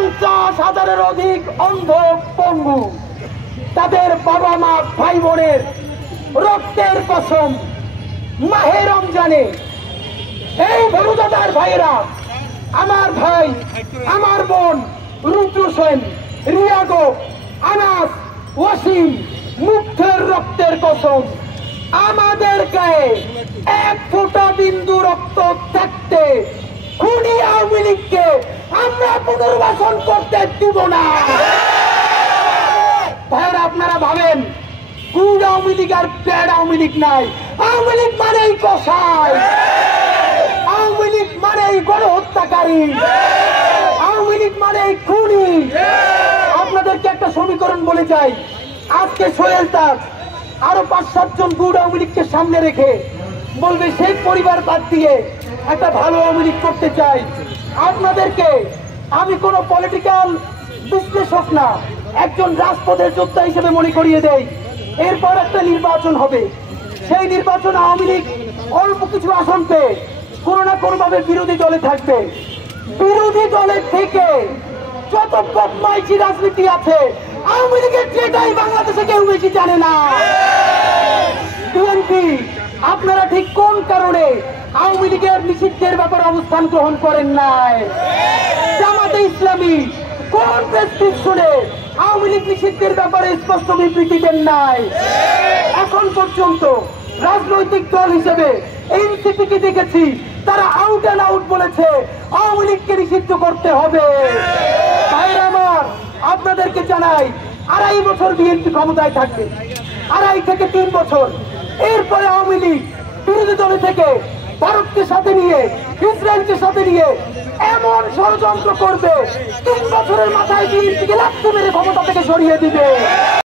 50,000-এর অধিক অন্ধ পঙ্গু, তাদের বাবা মা ভাই বোনের রক্তের কসম মাহে রমজানে এই বড়দাদার ভাইয়েরা, আমার ভাই আমার বোন রুদ্র সেন, রিয়াগো, আনাস, ওয়াসিম মুগ্ধের রক্তের কসম আমাদের গায়ে এক ফোঁটা বিন্দু রক্ত থাকতে খুনি আওয়ামী লীগকে আমরা পুনর্বাসন করতে দিব না। ভাইয়েরা, আপনারা ভাবেন গুড আওয়ামী লীগ আর ব্যাড আওয়ামী লীগ নাই। আওয়ামী লীগ মানেই কসাই, আওয়ামী লীগ মানেই গণহত্যাকারী, আওয়ামী লীগ মানেই খুনি। আপনাদেরকে একটা সমীকরণ বলে যাই, আজকে সোহেল তাজ আরো 5-7 জন গুড আওয়ামী লীগকে সামনে রেখে বলবে শেখ পরিবার বাদ দিয়ে একটা ভালো আওয়ামী লীগ করতে চাই। আপনাদেরকে আমি কোন পলিটিক্যাল বিশ্লেষক না, একজন রাজপথের যোদ্ধা হিসেবে মনে করিয়ে দেই। এরপর একটা নির্বাচন হবে, সেই নির্বাচন আওয়ামী লীগ অল্প কিছু আসন পেয়ে কোনো না কোনো ভাবে বিরোধী দলে থাকবে। বিরোধী দলের থেকে যত বদমাইশি রাজনীতি আছে আওয়ামী লীগের যেটাই বাংলাদেশে কেউ বেশি জানে না। বিএনপি আপনারা ঠিক কোন কারণে আওয়ামী লীগের নিষিদ্ধের ব্যাপারে অবস্থান গ্রহণ করেন নাই? জামাতে ইসলামী কোন প্রেসক্রিপশনে আওয়ামী লীগ নিষিদ্ধের ব্যাপারে স্পষ্ট বিবৃতি দেন নাই? এখন পর্যন্ত রাজনৈতিক দল হিসেবে এনসিপিকে দেখেছি তারা আউট অ্যান্ড আউট বলেছে আওয়ামী লীগকে নিষিদ্ধ করতে হবে। ভাইরা আমার, আপনাদেরকে জানাই 2.5 বছর বিএনপি ক্ষমতায় থাকবে, 2.5 থেকে 3 বছর। এরপরে আওয়ামী লীগ বিরোধী দল থেকে ভারতকে সাথে নিয়ে ইসরায়েলকে সাথে নিয়ে এমন ষড়যন্ত্র করবে 3 বছরের মাথায় বিএনপিকে লাথি মেরে ক্ষমতা থেকে সরিয়ে দিবে।